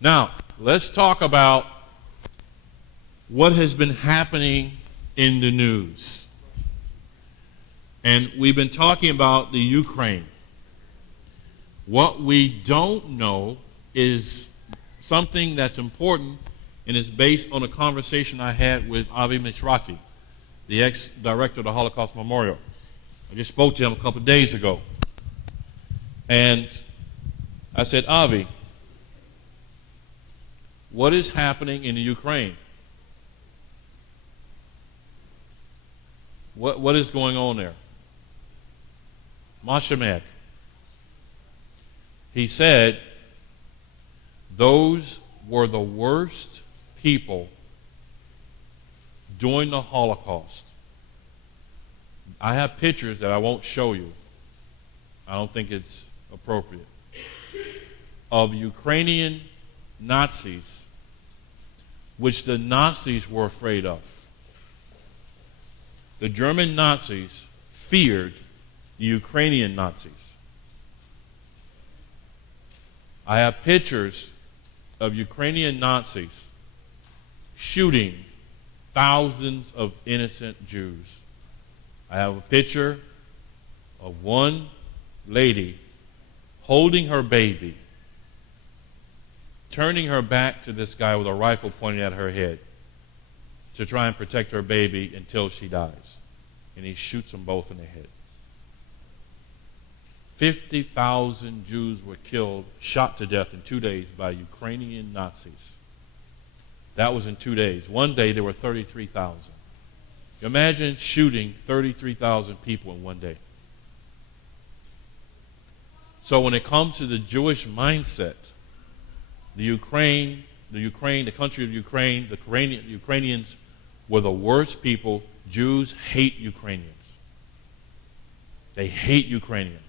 Now, let's talk about what has been happening in the news. And we've been talking about the Ukraine. What we don't know is something that's important, and it's based on a conversation I had with Avi Mizrahi, the ex-director of the Holocaust Memorial. I just spoke to him a couple of days ago. And I said, Avi, what is happening in the Ukraine? What is going on there? Mashamek. He said, those were the worst people during the Holocaust. I have pictures that I won't show you. I don't think it's appropriate. Of Ukrainian Nazis, which the Nazis were afraid of. The German Nazis feared the Ukrainian Nazis. I have pictures of Ukrainian Nazis shooting thousands of innocent Jews. I have a picture of one lady holding her baby, turning her back to this guy with a rifle pointing at her head to try and protect her baby until she dies. And he shoots them both in the head. 50,000 Jews were killed, shot to death in 2 days by Ukrainian Nazis. That was in 2 days. One day there were 33,000. Imagine shooting 33,000 people in one day. So when it comes to the Jewish mindset, the country of Ukraine, the Ukrainians were the worst people. Jews hate Ukrainians. They hate Ukrainians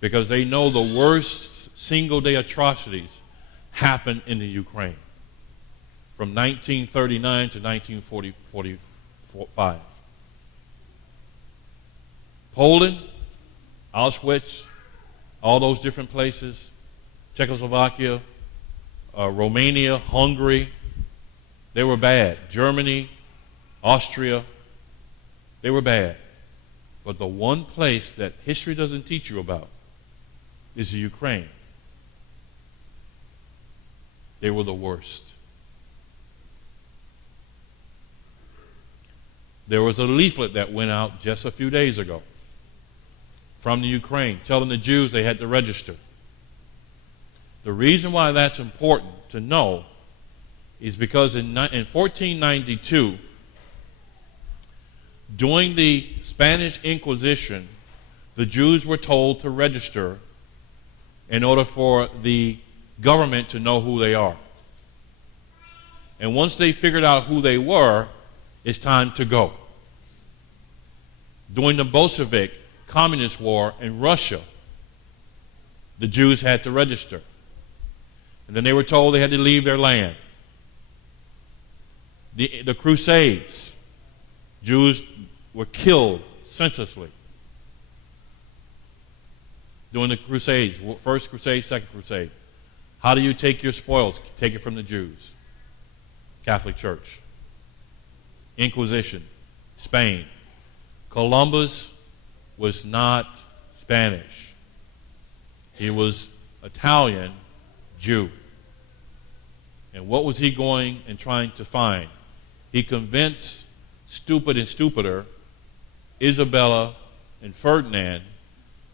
because they know the worst single-day atrocities happened in the Ukraine from 1939 to 1945. Poland, Auschwitz, all those different places, Czechoslovakia, Romania, Hungary, they were bad. Germany, Austria, they were bad. But the one place that history doesn't teach you about is the Ukraine. They were the worst. There was a leaflet that went out just a few days ago from the Ukraine telling the Jews they had to register. The reason why that's important to know is because in 1492, during the Spanish Inquisition, the Jews were told to register in order for the government to know who they are. And once they figured out who they were, it's time to go. During the Bolshevik Communist War in Russia, the Jews had to register. And then they were told they had to leave their land. The Crusades, Jews were killed senselessly during the Crusades, First Crusade, Second Crusade. How do you take your spoils? Take it from the Jews. Catholic Church. Inquisition, Spain. Columbus was not Spanish. He was Italian, Jew. And what was he going and trying to find? He convinced stupid and stupider Isabella and Ferdinand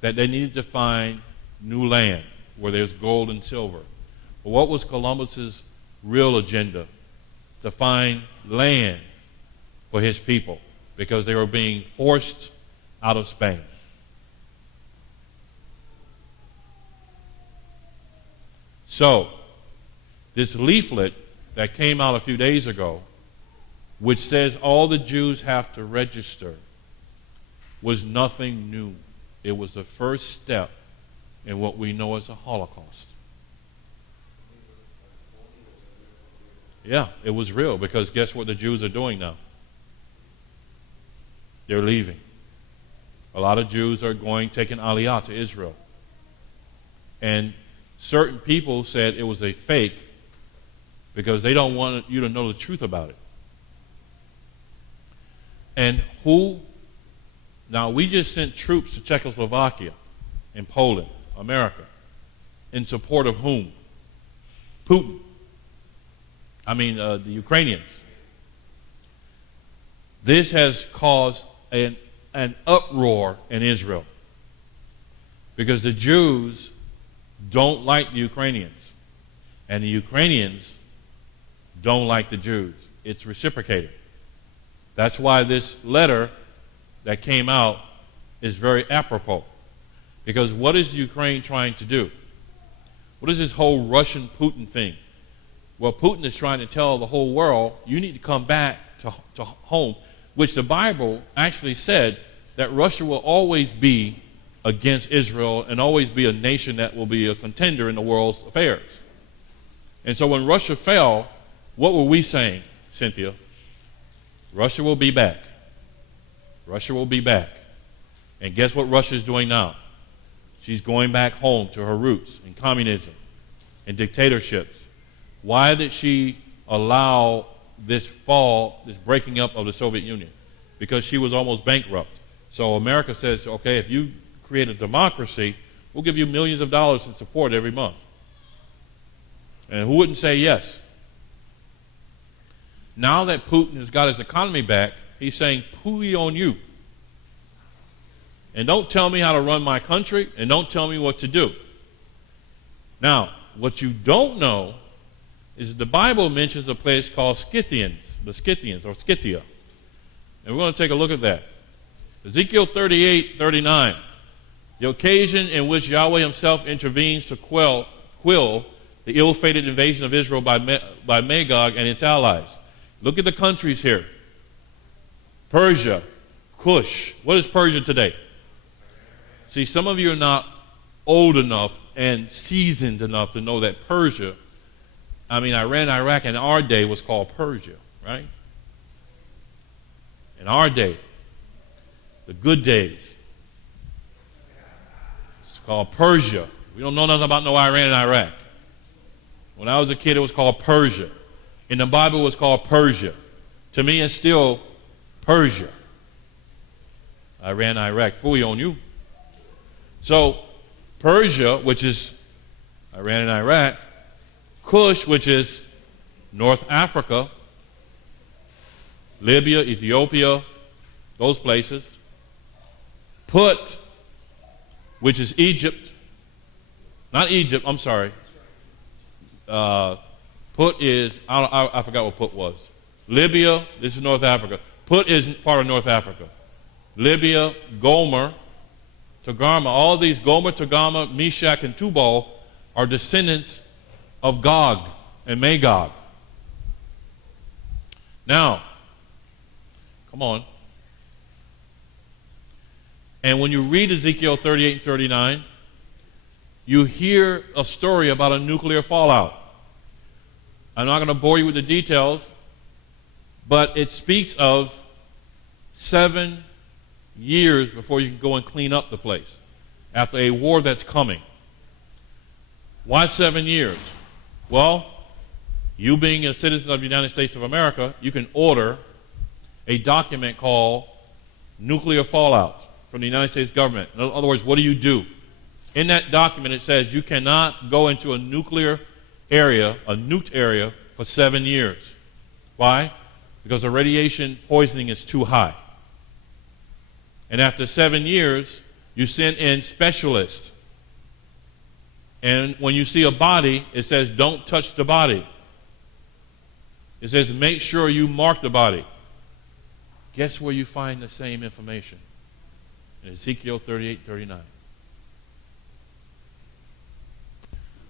that they needed to find new land where there's gold and silver. But what was Columbus's real agenda? To find land for his people because they were being forced out of Spain. So, this leaflet that came out a few days ago, which says all the Jews have to register, was nothing new. It was the first step in what we know as a Holocaust. Yeah, it was real because guess what the Jews are doing now? They're leaving. A lot of Jews are taking Aliyah to Israel. And certain people said it was a fake because they don't want you to know the truth about it. And now we just sent troops to Czechoslovakia and Poland, America, in support of whom? Putin. The Ukrainians. This has caused an uproar in Israel because the Jews don't like the Ukrainians, and the Ukrainians don't like the Jews. It's reciprocated. That's why this letter that came out is very apropos. Because what is Ukraine trying to do? What is this whole Russian Putin thing? Well, Putin is trying to tell the whole world, you need to come back to home, which the Bible actually said that Russia will always be against Israel and always be a nation that will be a contender in the world's affairs. And so when Russia fell, what were we saying, Cynthia? Russia will be back. Russia will be back. And guess what Russia is doing now? She's going back home to her roots in communism and dictatorships. Why did she allow this breaking up of the Soviet Union? Because she was almost bankrupt. So America says, okay, if you create a democracy, we'll give you millions of dollars in support every month. And who wouldn't say yes? Now that Putin has got his economy back, he's saying, pooey on you. And don't tell me how to run my country, and don't tell me what to do. Now, what you don't know is that the Bible mentions a place called Scythians, the Scythians, or Scythia. And we're going to take a look at that. Ezekiel 38:39. The occasion in which Yahweh himself intervenes to quell the ill-fated invasion of Israel by MaGog and its allies. Look at the countries here. Persia, Cush. What is Persia today? See, some of you are not old enough and seasoned enough to know that Persia, Iran, Iraq in our day was called Persia, right? In our day, the good days, it's called Persia. We don't know nothing about no Iran and Iraq. When I was a kid, it was called Persia. In the Bible, it was called Persia. To me, it's still Persia. Iran, Iraq, fully on you. So, Persia, which is Iran and Iraq, Cush, which is North Africa, Libya, Ethiopia, those places, Put, which is Egypt, not Egypt, I'm sorry. Put is, I forgot what Put was. Libya, this is North Africa. Put is part of North Africa. Libya, Gomer, Togarmah, all these Gomer, Togarmah, Meshach, and Tubal are descendants of Gog and MaGog. Now, come on. And when you read Ezekiel 38 and 39, you hear a story about a nuclear fallout. I'm not going to bore you with the details, but it speaks of 7 years before you can go and clean up the place after a war that's coming. Why 7 years? Well, you being a citizen of the United States of America, you can order a document called nuclear fallout from the United States government. In other words, what do you do? In that document, it says you cannot go into a nuclear area, a nuked area, for 7 years. Why? Because the radiation poisoning is too high. And after 7 years, you send in specialists. And when you see a body, it says, don't touch the body. It says, make sure you mark the body. Guess where you find the same information? In Ezekiel 38, 39.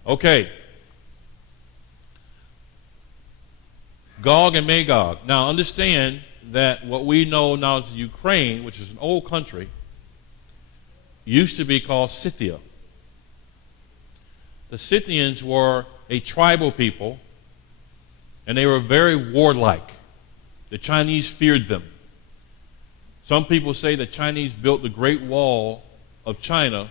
Okay. Gog and MaGog. Now understand that what we know now as Ukraine, which is an old country, used to be called Scythia. The Scythians were a tribal people, and they were very warlike. The Chinese feared them. Some people say the Chinese built the Great Wall of China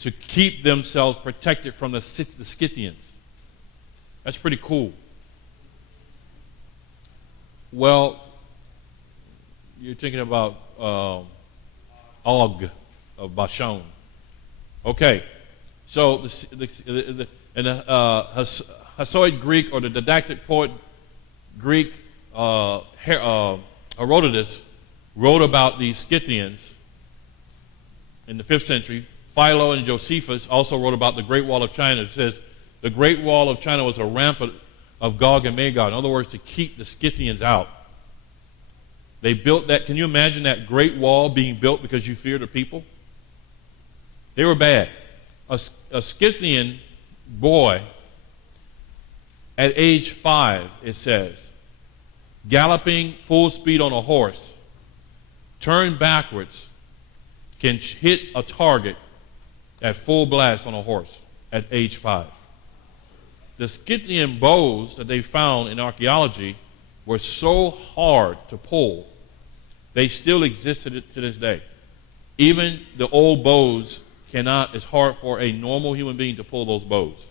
to keep themselves protected from the Scythians. That's pretty cool. Well, you're thinking about Og of Bashan. Okay, so the Hasidic Greek, or the didactic poet Greek, Herodotus wrote about these Scythians in the 5th century. Philo and Josephus also wrote about the Great Wall of China. It says the Great Wall of China was a rampart of Gog and MaGog. In other words, to keep the Scythians out. They built that. Can you imagine that great wall being built because you fear the people? They were bad. A Scythian boy at age 5, it says, galloping full speed on a horse, turn backwards, can hit a target at full blast on a horse at age 5. The Scythian bows that they found in archaeology were so hard to pull, they still exist to this day. Even the old bows cannot, it's hard for a normal human being to pull those bows.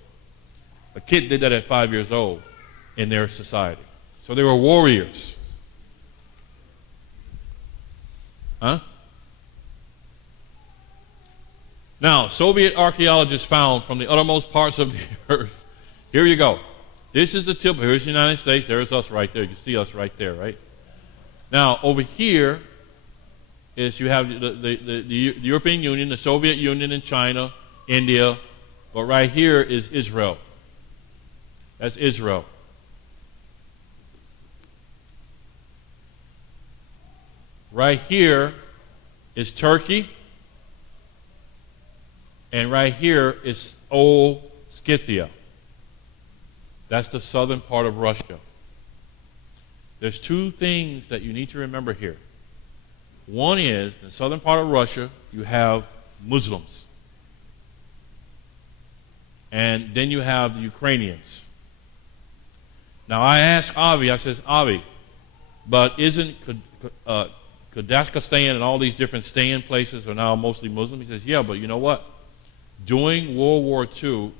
A kid did that at 5 years old in their society. So they were warriors. Huh? Now, Soviet archaeologists found from the uttermost parts of the earth. Here you go. This is the tip. Here's the United States. There's us right there. You can see us right there, right? Now, over here is you have the European Union, the Soviet Union, and China, India. But right here is Israel. That's Israel. Right here is Turkey. And right here is old Scythia. That's the southern part of Russia. There's two things that you need to remember here. One is, in the southern part of Russia, you have Muslims. And then you have the Ukrainians. Now, I asked Avi, I says, Avi, but isn't Kazakhstan and all these different staying places are now mostly Muslim? He says, yeah, but you know what? During World War II,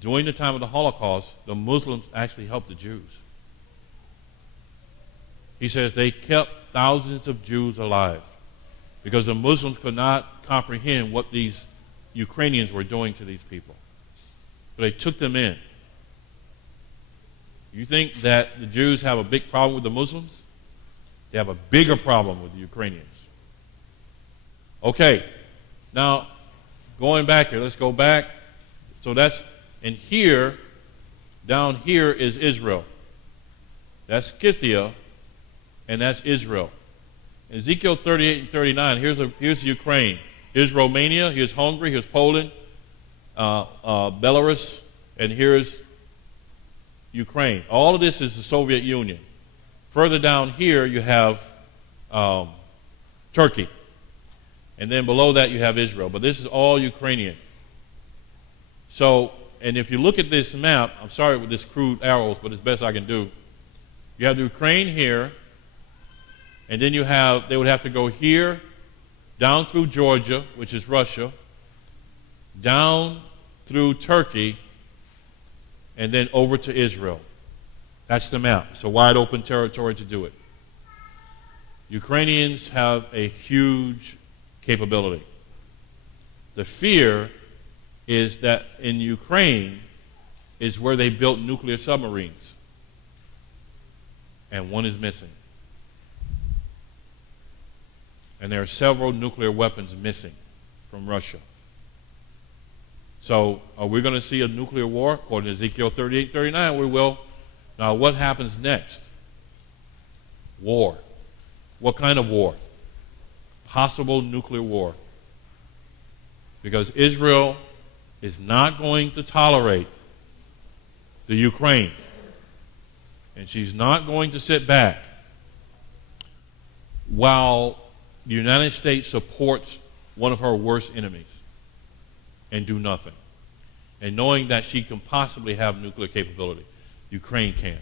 during the time of the Holocaust, the Muslims actually helped the Jews. He says they kept thousands of Jews alive because the Muslims could not comprehend what these Ukrainians were doing to these people. So they took them in. You think that the Jews have a big problem with the Muslims? They have a bigger problem with the Ukrainians. Okay, now going back here, let's go back. So that's, and here, down here is Israel. That's Scythia, and that's Israel. Ezekiel 38 and 39, here's Ukraine. Here's Romania, here's Hungary, here's Poland, Belarus, and here's Ukraine. All of this is the Soviet Union. Further down here, you have Turkey. And then below that, you have Israel. But this is all Ukrainian. So, and if you look at this map, I'm sorry with this crude arrows, but it's best I can do. You have the Ukraine here, and then they would have to go here, down through Georgia, which is Russia, down through Turkey, and then over to Israel. That's the map. It's a wide open territory to do it. Ukrainians have a huge capability. The fear is that in Ukraine is where they built nuclear submarines. And one is missing. And there are several nuclear weapons missing from Russia. So are we going to see a nuclear war? According to Ezekiel 38, 39, we will. Now what happens next? War. What kind of war? Possible nuclear war. Because Israel is not going to tolerate the Ukraine. And she's not going to sit back while the United States supports one of her worst enemies and do nothing. And knowing that she can possibly have nuclear capability. Ukraine can.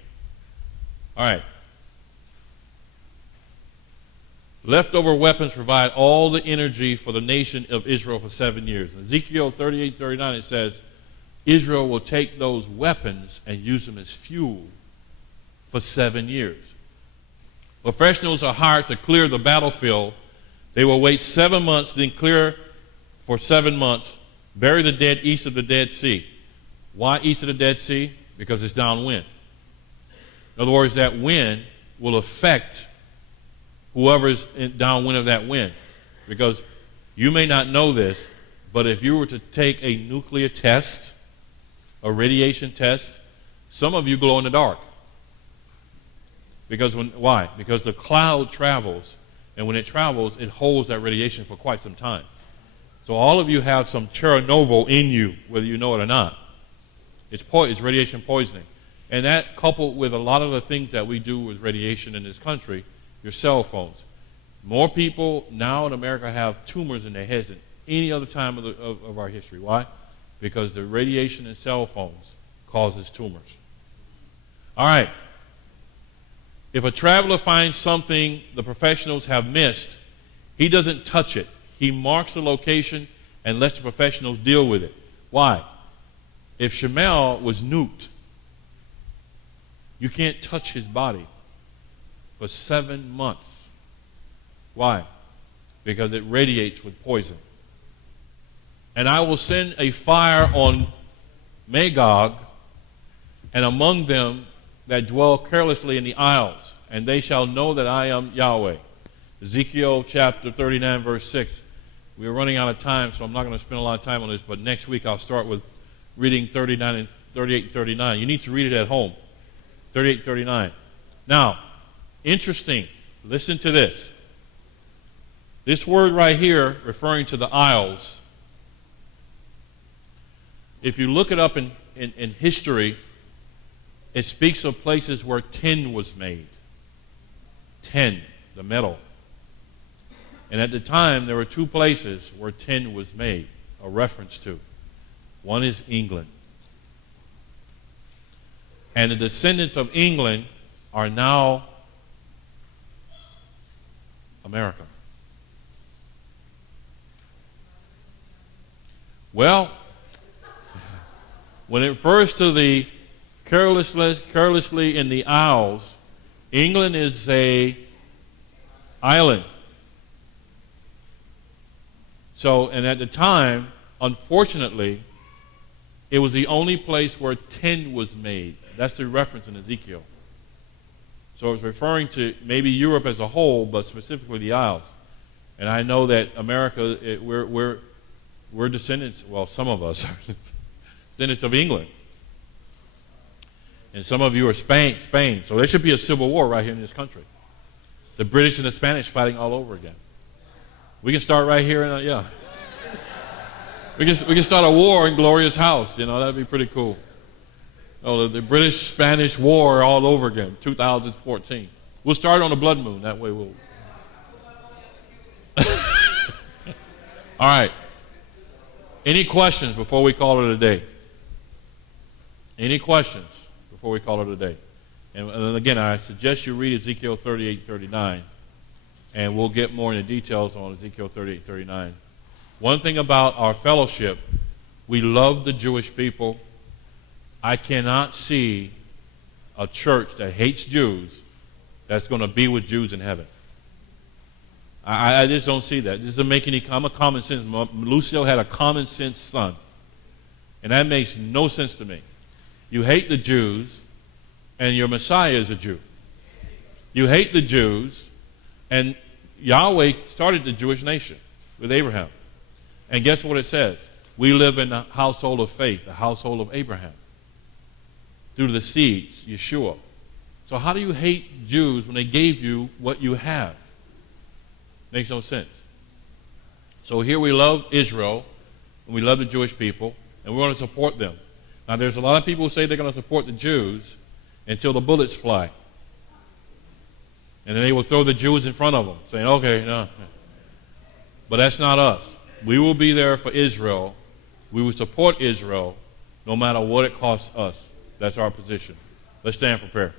All right. Leftover weapons provide all the energy for the nation of Israel for 7 years. In Ezekiel 38:39, it says, Israel will take those weapons and use them as fuel for 7 years. Professionals are hired to clear the battlefield. They will wait 7 months, then clear for 7 months, bury the dead east of the Dead Sea. Why east of the Dead Sea? Because it's downwind. In other words, that wind will affect whoever's downwind of that wind. Because you may not know this, but if you were to take a nuclear test, a radiation test, some of you glow in the dark. Why? Because the cloud travels, and when it travels, it holds that radiation for quite some time. So all of you have some Chernobyl in you, whether you know it or not. It's radiation poisoning. And that, coupled with a lot of the things that we do with radiation in this country, your cell phones. More people now in America have tumors in their heads than any other time of our history. Why? Because the radiation in cell phones causes tumors. All right. If a traveler finds something the professionals have missed, he doesn't touch it. He marks the location and lets the professionals deal with it. Why? If Shmuel was nuked, you can't touch his body for 7 months. Why? Because it radiates with poison. And I will send a fire on Magog, and among them that dwell carelessly in the isles, and they shall know that I am Yahweh. Ezekiel chapter 39, verse 6. We're running out of time, so I'm not going to spend a lot of time on this, but next week I'll start with reading 38 and 39. You need to read it at home. 38 and 39. Now, interesting. Listen to this. This word right here, referring to the isles, if you look it up in history, it speaks of places where tin was made. Tin, the metal. And at the time, there were 2 places where tin was made, a reference to. One is England. And the descendants of England are now America. Well, when it refers to the carelessly in the Isles, England is a island. So, and at the time, unfortunately, it was the only place where tin was made. That's the reference in Ezekiel. So it's referring to maybe Europe as a whole, but specifically the Isles. And I know that America, we're descendants, well, some of us are descendants of England. And some of you are Spain. So there should be a civil war right here in this country. The British and the Spanish fighting all over again. We can start right here, We can start a war in Gloria's house. That'd be pretty cool. Oh, the British-Spanish war all over again, 2014. We'll start on a blood moon. That way we'll... All right. Any questions before we call it a day? Any questions before we call it a day? And again, I suggest you read Ezekiel 38, 39. And we'll get more into details on Ezekiel 38, 39. One thing about our fellowship, we love the Jewish people. I cannot see a church that hates Jews that's going to be with Jews in heaven. I just don't see that. This doesn't make any... I'm a common sense... Lucio had a common sense son. And that makes no sense to me. You hate the Jews, and your Messiah is a Jew. You hate the Jews, and Yahweh started the Jewish nation with Abraham. And guess what it says? We live in the household of faith, the household of Abraham. Through the seeds, Yeshua. So how do you hate Jews when they gave you what you have? Makes no sense. So here we love Israel, and we love the Jewish people, and we want to support them. Now there's a lot of people who say they're going to support the Jews until the bullets fly. And then they will throw the Jews in front of them, saying, okay, no. But that's not us. We will be there for Israel. We will support Israel no matter what it costs us. That's our position. Let's stand for prayer.